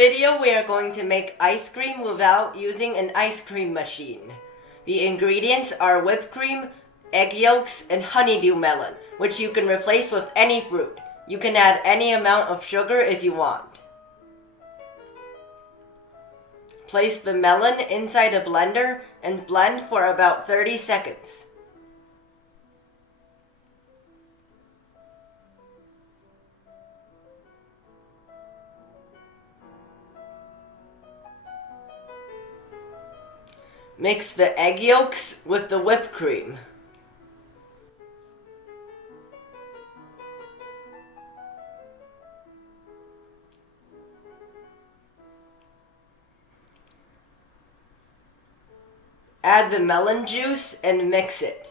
video, we are going to make ice cream without using an ice cream machine. The ingredients are whipped cream, egg yolks, and honeydew melon, which you can replace with any fruit. You can add any amount of sugar if you want. Place the melon inside a blender and blend for about 30 seconds. Mix the egg yolks with the whipped cream. Add the melon juice and mix it.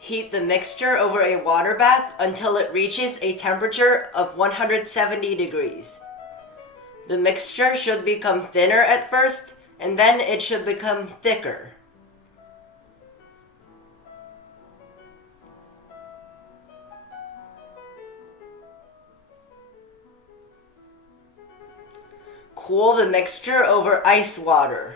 Heat the mixture over a water bath until it reaches a temperature of 170 degrees. The mixture should become thinner at first, and then it should become thicker. Cool the mixture over ice water.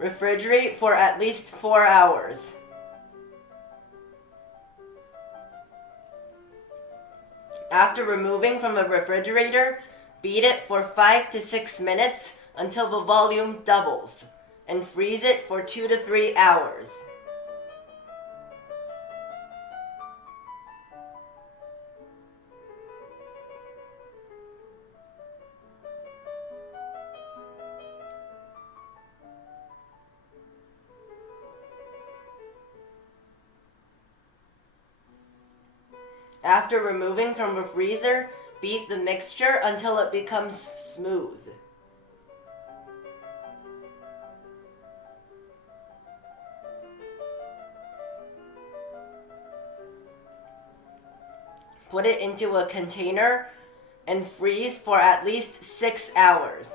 Refrigerate for at least 4 hours. After removing from the refrigerator, beat it for 5 to 6 minutes until the volume doubles, and freeze it for 2 to 3 hours. After removing from the freezer, beat the mixture until it becomes smooth. Put it into a container and freeze for at least 6 hours.